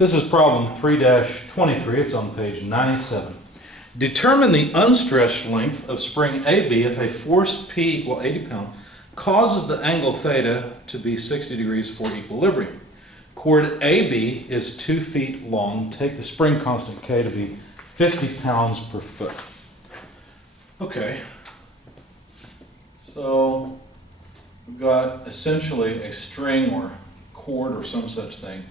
This is problem 3-23. It's on page 97. Determine the unstretched length of spring AB if a force P equal 80 pounds causes the angle theta to be 60 degrees for equilibrium. Chord AB is 2 feet long. Take the spring constant K to be 50 pounds per foot. Okay. So we've got essentially a string or cord or some such thing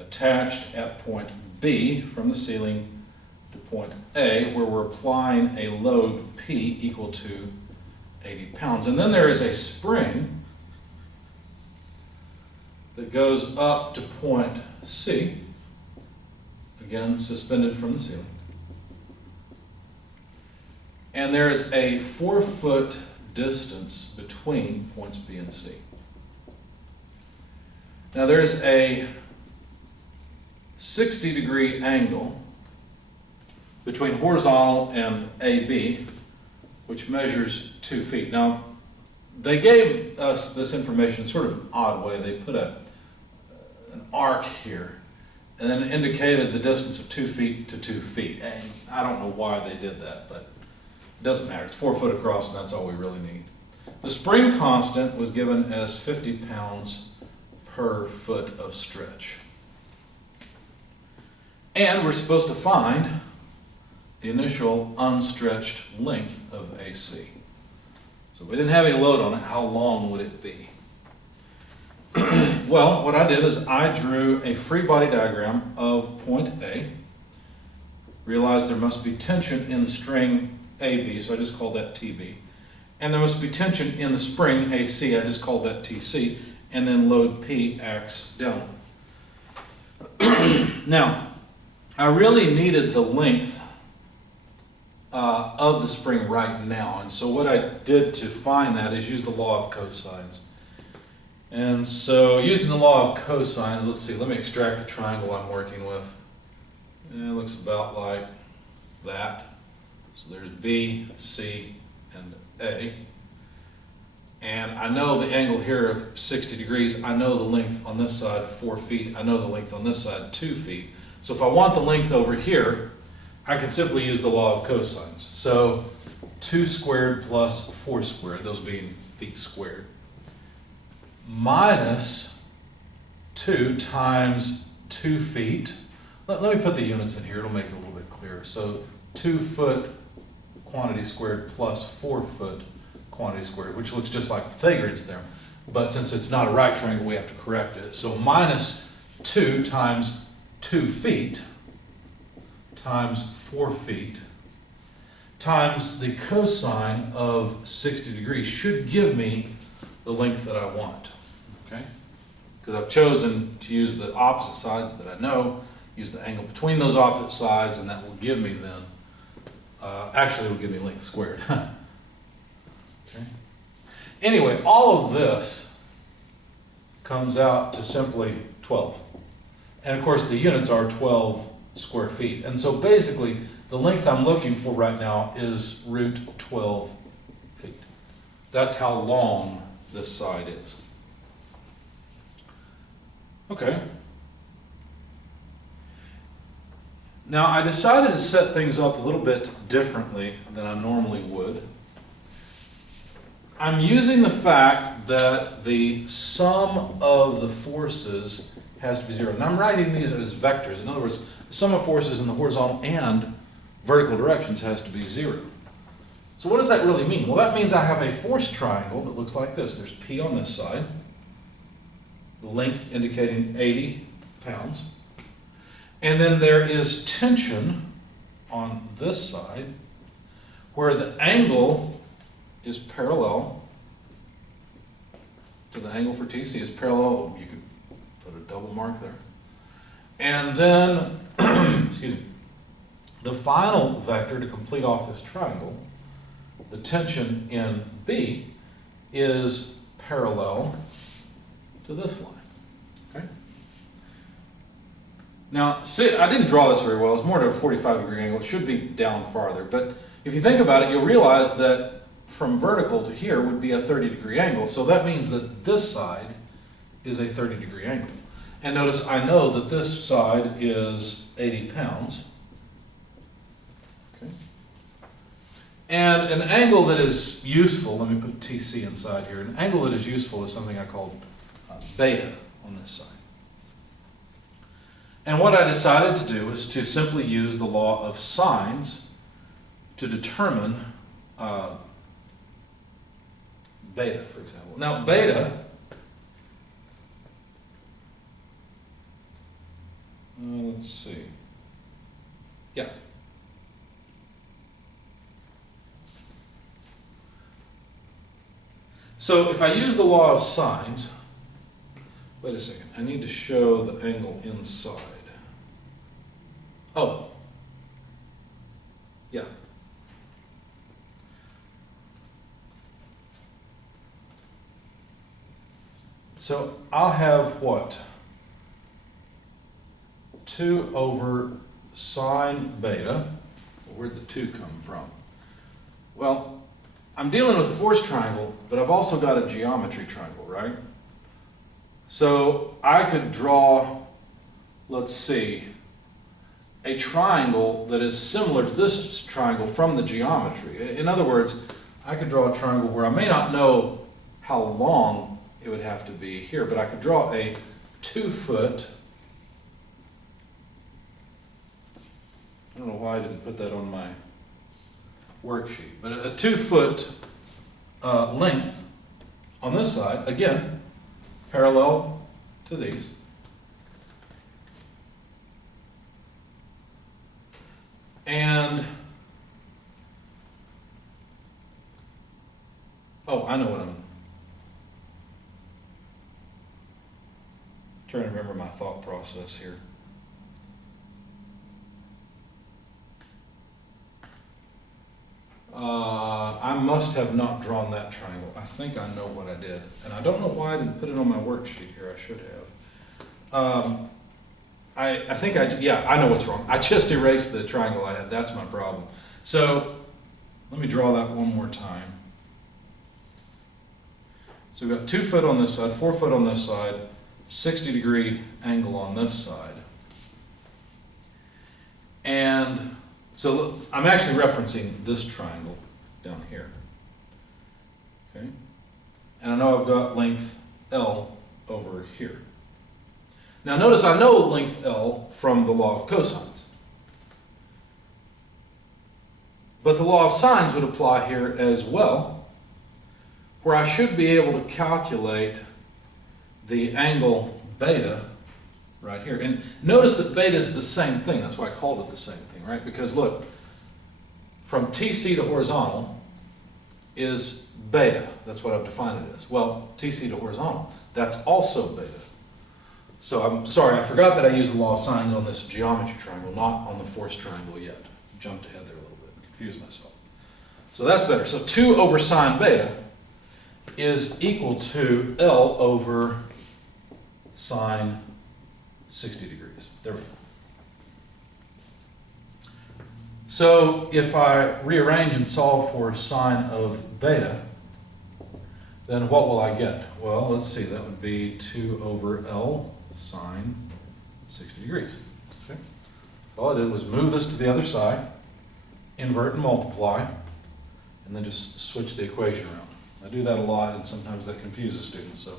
attached at point B from the ceiling to point A, where we're applying a load P equal to 80 pounds. And then there is a spring that goes up to point C, again suspended from the ceiling. And there's a 4-foot distance between points B and C. Now there's a 60-degree angle between horizontal and AB, which measures 2 feet. Now, they gave us this information sort of an odd way. They put an arc here and then indicated the distance of 2 feet to 2 feet. And I don't know why they did that, but it doesn't matter. It's 4 foot across, and that's all we really need. The spring constant was given as 50 pounds per foot of stretch. And we're supposed to find the initial unstretched length of AC. So if we didn't have any load on it, how long would it be? Well, what I did is I drew a free body diagram of point A, realized there must be tension in string AB, so I just called that TB, and there must be tension in the spring AC, I just called that TC, and then load P acts down. Now, I really needed the length of the spring right now, and so what I did to find that is use the law of cosines. And so using the law of cosines, let's see, let me extract the triangle I'm working with. And it looks about like that. So there's B, C, and A. And I know the angle here of 60 degrees. I know the length on this side, 4 feet. I know the length on this side, 2 feet. So if I want the length over here, I can simply use the law of cosines. So 2 squared plus 4 squared, those being feet squared, minus 2 times 2 feet. Let me put the units in here, it'll make it a little bit clearer. So 2 foot quantity squared plus 4 foot quantity squared, which looks just like Pythagorean's theorem. But since it's not a right triangle, we have to correct it. So minus 2 times 2 feet times 4 feet times the cosine of 60 degrees should give me the length that I want, okay? Because I've chosen to use the opposite sides that I know, use the angle between those opposite sides, and that will give me then, actually it will give me length squared. Okay. Anyway, all of this comes out to simply 12. And of course the units are 12 square feet. And so basically the length I'm looking for right now is root 12 feet. That's how long this side is. Okay. Now I decided to set things up a little bit differently than I normally would. I'm using the fact that the sum of the forces has to be 0. And I'm writing these as vectors. In other words, the sum of forces in the horizontal and vertical directions has to be 0. So what does that really mean? Well, that means I have a force triangle that looks like this. There's P on this side, the length indicating 80 pounds. And then there is tension on this side where the angle is parallel to the angle for TC is parallel. You could put a double mark there. And then, excuse me, the final vector to complete off this triangle, the tension in B, is parallel to this line. Okay? Now, see, I didn't draw this very well. It's more to a 45-degree angle. It should be down farther. But if you think about it, you'll realize that from vertical to here would be a 30-degree angle. So that means that this side is a 30-degree angle. And notice I know that this side is 80 pounds. Okay. And an angle that is useful, let me put TC inside here, an angle that is useful is something I call beta on this side. And what I decided to do is to simply use the law of sines to determine beta, for example. Now, beta, let's see. Yeah. So if I use the law of sines, wait a second, I need to show the angle inside. Oh, yeah. So I'll have what? 2 over sine beta. Where'd the 2 come from? Well, I'm dealing with a force triangle, but I've also got a geometry triangle, right? So I could draw, let's see, a triangle that is similar to this triangle from the geometry. In other words, I could draw a triangle where I may not know how long it would have to be here, but I could draw a 2-foot, I don't know why I didn't put that on my worksheet, but a 2-foot length on this side, again, parallel to these. And, oh, I know what I'm trying to remember my thought process here. I must have not drawn that triangle. I think I know what I did. And I don't know why I didn't put it on my worksheet here. I should have. I think yeah, I know what's wrong. I just erased the triangle I had. That's my problem. So let me draw that one more time. So we've got 2 foot on this side, 4 foot on this side, 60-degree angle on this side. And so look, I'm actually referencing this triangle down here. Okay? And I know I've got length L over here. Now notice I know length L from the law of cosines. But the law of sines would apply here as well, where I should be able to calculate the angle beta right here. And notice that beta is the same thing. That's why I called it the same thing, right? Because look, from TC to horizontal is beta. That's what I've defined it as. Well, TC to horizontal, that's also beta. So I'm sorry, I forgot that I used the law of sines on this geometry triangle, not on the force triangle yet. Jumped ahead there a little bit, confused myself. So that's better. So 2 over sine beta is equal to L over sine 60 degrees. There we go. So if I rearrange and solve for sine of beta, then what will I get? Well, let's see, that would be 2 over L sine 60 degrees. Okay. So all I did was move this to the other side, invert and multiply, and then just switch the equation around. I do that a lot, and sometimes that confuses students. So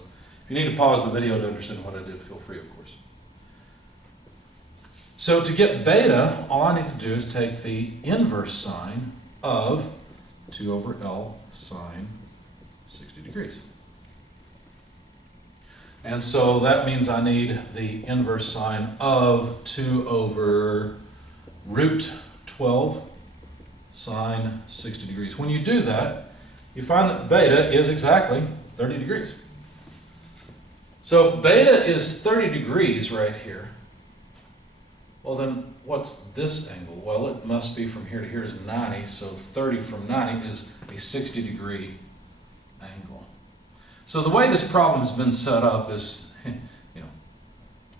if you need to pause the video to understand what I did, feel free, of course. So to get beta, all I need to do is take the inverse sine of 2 over L sine 60 degrees. And so that means I need the inverse sine of 2 over root 12 sine 60 degrees. When you do that, you find that beta is exactly 30 degrees. So if beta is 30 degrees right here, well then what's this angle? Well, it must be from here to here is 90, so 30 from 90 is a 60 degree angle. So the way this problem has been set up is, you know,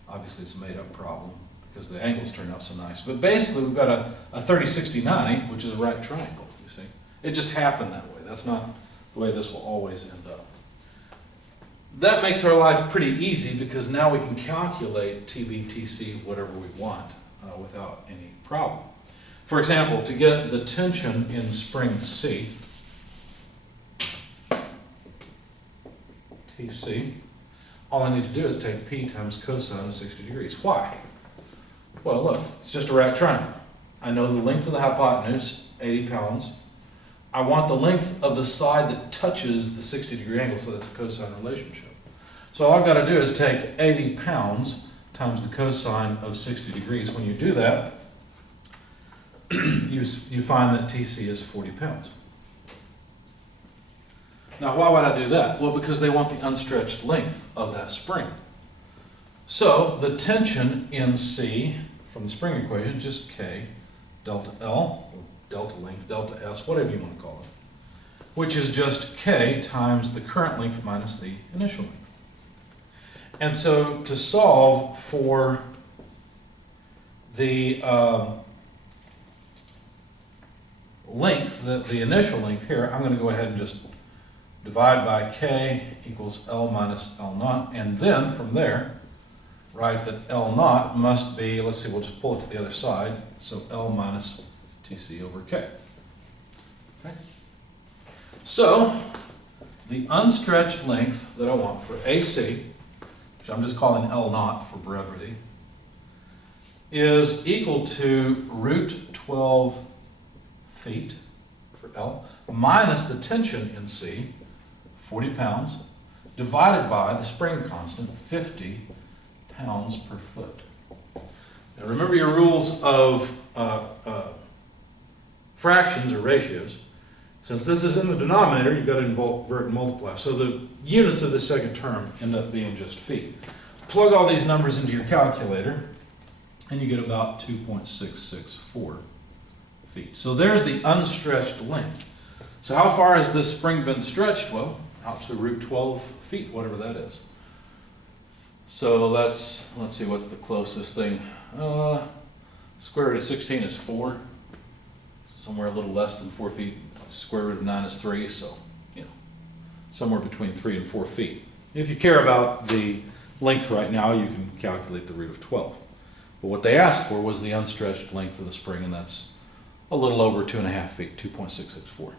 obviously it's a made up problem because the angles turned out so nice. But basically we've got a 30, 60, 90, which is a right triangle, you see. It just happened that way. That's not the way this will always end up. That makes our life pretty easy because now we can calculate TB, TC, whatever we want without any problem. For example, to get the tension in spring C, TC, all I need to do is take P times cosine of 60 degrees. Why? Well, look, it's just a right triangle. I know the length of the hypotenuse, 80 pounds. I want the length of the side that touches the 60-degree angle, so that's a cosine relationship. So all I've got to do is take 80 pounds times the cosine of 60 degrees. When you do that, you find that TC is 40 pounds. Now, why would I do that? Well, because they want the unstretched length of that spring. So the tension in C from the spring equation, just K delta L, or delta length, delta S, whatever you want to call it, which is just K times the current length minus the initial length. And so to solve for the length, the initial length here, I'm going to go ahead and just divide by K equals L minus L naught, and then from there, write that L naught must be, let's see, we'll just pull it to the other side, so L minus TC over K. Okay. So, the unstretched length that I want for AC, which I'm just calling L naught for brevity, is equal to root 12 feet for L minus the tension in C, 40 pounds, divided by the spring constant, 50 pounds per foot. Now remember your rules of fractions or ratios. Since this is in the denominator, you've got to invert and multiply. So the units of the second term end up being just feet. Plug all these numbers into your calculator, and you get about 2.664 feet. So there's the unstretched length. So how far has this spring been stretched? Well, out to root 12 feet, whatever that is. So let's see, what's the closest thing? Square root of 16 is 4. Somewhere a little less than 4 feet. Square root of 9 is 3, so, you know, somewhere between 3 and 4 feet. If you care about the length right now, you can calculate the root of 12. But what they asked for was the unstretched length of the spring, and that's a little over 2.5 feet, 2.664.